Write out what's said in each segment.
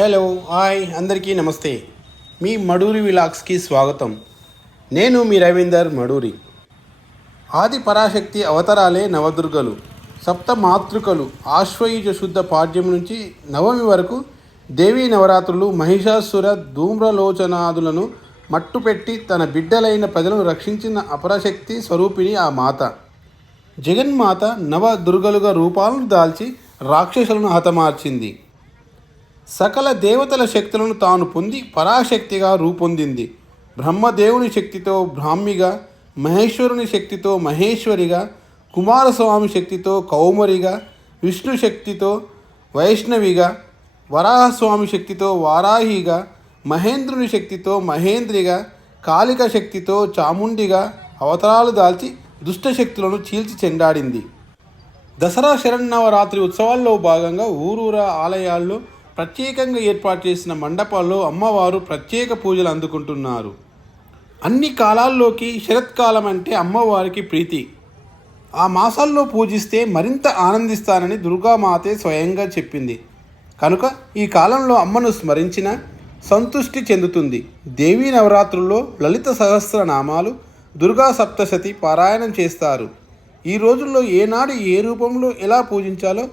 Hello hi అందరికీ నమస్తే. మీ మడూరి విలాక్స్కి స్వాగతం. నేను మీ రవీందర్ మడూరి. ఆది పరాశక్తి అవతరాలే నవదుర్గలు. సప్త మాతృకలు ఆశ్వయుజ శుద్ధ పాడ్యం నుంచి నవమి వరకు దేవీ నవరాత్రులు మహిషాసుర ధూమ్రలోచనాదులను మట్టుపెట్టి తన బిడ్డలైన ప్రజలను రక్షించిన అపరాశక్తి స్వరూపిణి ఆ మాత. జగన్మాత నవ దుర్గలుగా రూపాలను దాల్చి రాక్షసులను హతమార్చింది. సకల దేవతల శక్తులను తాను పొంది పరాశక్తిగా రూపొందింది. బ్రహ్మదేవుని శక్తితో బ్రాహ్మిగా మహేశ్వరుని శక్తితో మహేశ్వరిగా కుమారస్వామి శక్తితో కౌమరిగా విష్ణు శక్తితో వైష్ణవిగా వరాహస్వామి శక్తితో వారాహిగా మహేంద్రుని శక్తితో మహేంద్రిగా కాళిక శక్తితో చాముండిగా అవతారాలు దాల్చి దుష్ట శక్తులను చీల్చి చెండాడింది. దసరా శరన్నవరాత్రి ఉత్సవాల్లో భాగంగా ఊరూరా ఆలయాల్లో ప్రత్యేకంగా ఏర్పాటు చేసిన మండపాల్లో అమ్మవారు ప్రత్యేక పూజలు అందుకుంటున్నారు. అన్ని కాలాల్లోకి శరత్కాలం అంటే అమ్మవారికి ప్రీతి. ఆ మాసాల్లో పూజిస్తే మరింత ఆనందిస్తానని దుర్గామాతే స్వయంగా చెప్పింది. కనుక ఈ కాలంలో అమ్మను స్మరించిన సంతుష్టి చెందుతుంది. దేవీ నవరాత్రుల్లో లలిత సహస్రనామాలు దుర్గా సప్తశతి పారాయణం చేస్తారు. ఈ రోజుల్లో ఏనాడు ఏ రూపంలో ఎలా పూజించాలో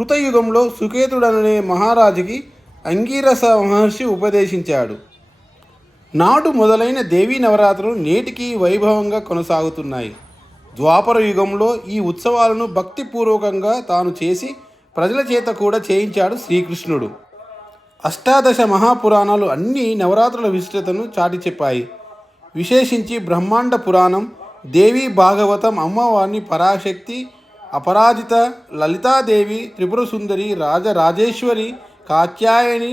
కృతయుగంలో సుకేతుడనే మహారాజుకి అంగీరస మహర్షి ఉపదేశించాడు. నాడు మొదలైన దేవీ నవరాత్రులు నేటికి వైభవంగా కొనసాగుతున్నాయి. ద్వాపర యుగంలో ఈ ఉత్సవాలను భక్తిపూర్వకంగా తాను చేసి ప్రజల చేత కూడా చేయించాడు శ్రీకృష్ణుడు. అష్టాదశ మహాపురాణాలు అన్నీ నవరాత్రుల విశిష్టతను చాటి చెప్పాయి. విశేషించి బ్రహ్మాండ పురాణం దేవి భాగవతం అమ్మవారిని పరాశక్తి అపరాజిత లలితాదేవి త్రిపుర సుందరి రాజరాజేశ్వరి కాత్యాయని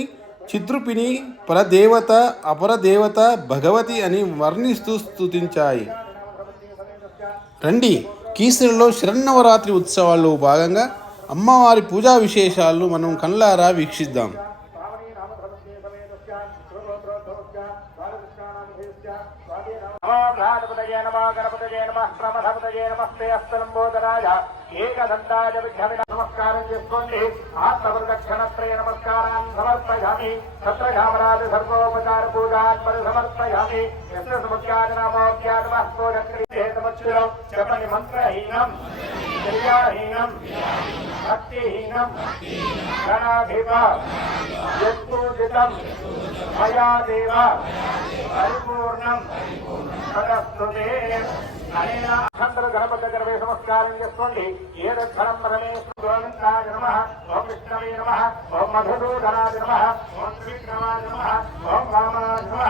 చిత్రుపిని పరదేవత అపరదేవత భగవతి అని వర్ణిస్తూ స్తుతించాయి. రండి కీసరిలో శరన్నవరాత్రి ఉత్సవాల్లో భాగంగా అమ్మవారి పూజా విశేషాలు మనం కళ్ళారా వీక్షిద్దాం. నమో గణపతయే నమో నమ ప్రమథపతయే నమస్తే అస్తలంబోధరాయ ఏకదంతాయ విఘ్నవి నమస్కారం చేసుకోండి ఆత్మప్రదక్షిణత్రయ నమస్కారాన్ని సమర్పయామి. సత్రఘామరాజ సర్వోపచార పూజాత్మను సమర్పయామి యస్య సముఖ్యాతనామోఖ్యాతమస్ఫోరక్రియేతమచ్చురం చెప్పని మంత్రహీనం. క్రియాహీనం భక్తిహీనం గణాధిప యత్పూజితం మయా దేవ పరిపూర్ణం తదస్తుతే అనేన? అఖండర గణపతి గణపతి నమస్కారం చేసుకోండి ఏదక్షరం పరమేశ్వరాయ నమ. ఓం విష్ణవే నమ. ఓం మధుసూదనాయ నమ. ఓం శ్రీక్రమాయ నమ. ఓం రామాయ నమ.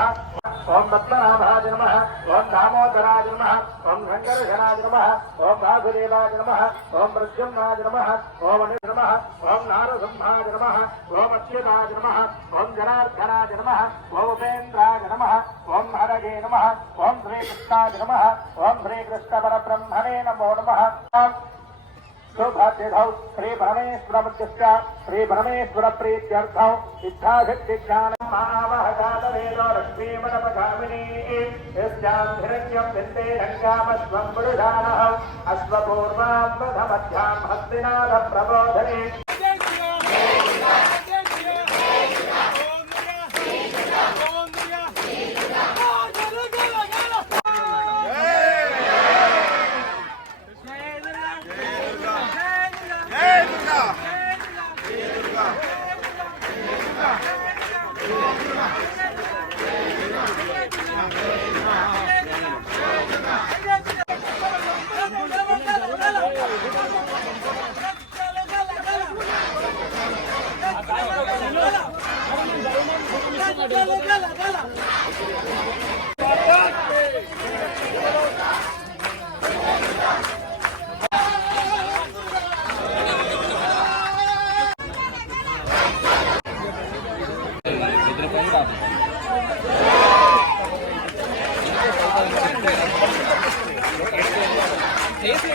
ఓం పద్మనాభాయ నమ. ఓం దామోదరాయ నమ. ఓం శంకరశనాయ నమ. ఓం వాసుదేవాయ నమ. ఓం ప్రద్యుమ్నాయ నమ. ఓం నమ ఓం నారసింహాయ నమ ఓం అచ్యుతాయ నమ ఓం జనార్దనాయ నమ ఓం ఉపేంద్రాయ నమ ఓం హరగే నమ ఓం శ్రీకృష్ణాయ నమ ఓం శ్రీకృష్ణ పరబ్రహ్మణే నమో నమ. सौभाग्यधौ श्री परमेश्वरमत्यस्य श्री परमेश्वर प्रीत्यर्थौ इच्छाभिक्षानं मावहदातवेदो लक्ष्मीमनपधामिनी यस्यां हिरण्यं भिन्दे रङ्गामस्वं पुरुषाणः Gala, gala, gala. చేసి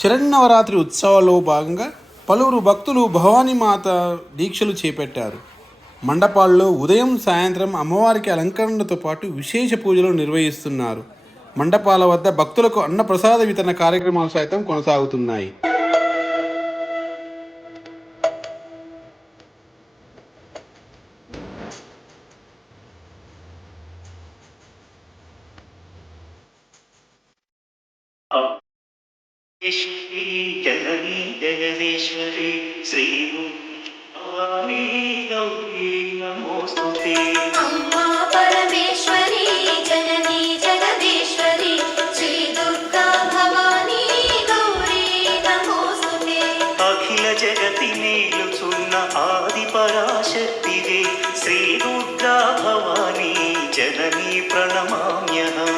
శరన్నవరాత్రి ఉత్సవాల్లో భాగంగా పలువురు భక్తులు భవానీమాత దీక్షలు చేపట్టారు. మండపాల్లో ఉదయం సాయంత్రం అమ్మవారికి అలంకరణతో పాటు విశేష పూజలు నిర్వహిస్తున్నారు. మండపాల వద్ద భక్తులకు అన్నప్రసాద వితరణ కార్యక్రమాలు సైతం కొనసాగుతున్నాయి. విష్ణి జగని జగదీశ్వరి శ్రీ భవానీ గౌరీ నమోస్తుతే అమ్మా పరమేశ్వరి జనని జగదీశ్వరి శ్రీ దుర్గా భవానీ గౌరీ నమోస్తుతే అఖిల జగతి మేలుచున్న ఆది పరాశక్తివే శ్రీ దుర్గా భవానీ జనని ప్రణమామ్యహం.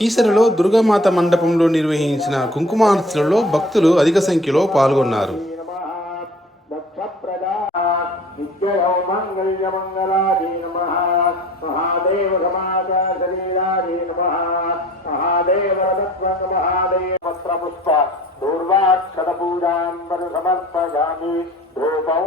కీసరలో దుర్గామాత మండపంలో నిర్వహించిన కుంకుమార్చనలో భక్తులు అధిక సంఖ్యలో పాల్గొన్నారు. దక్షప్రదా విద్యయో సమర్పయామి ధూపం.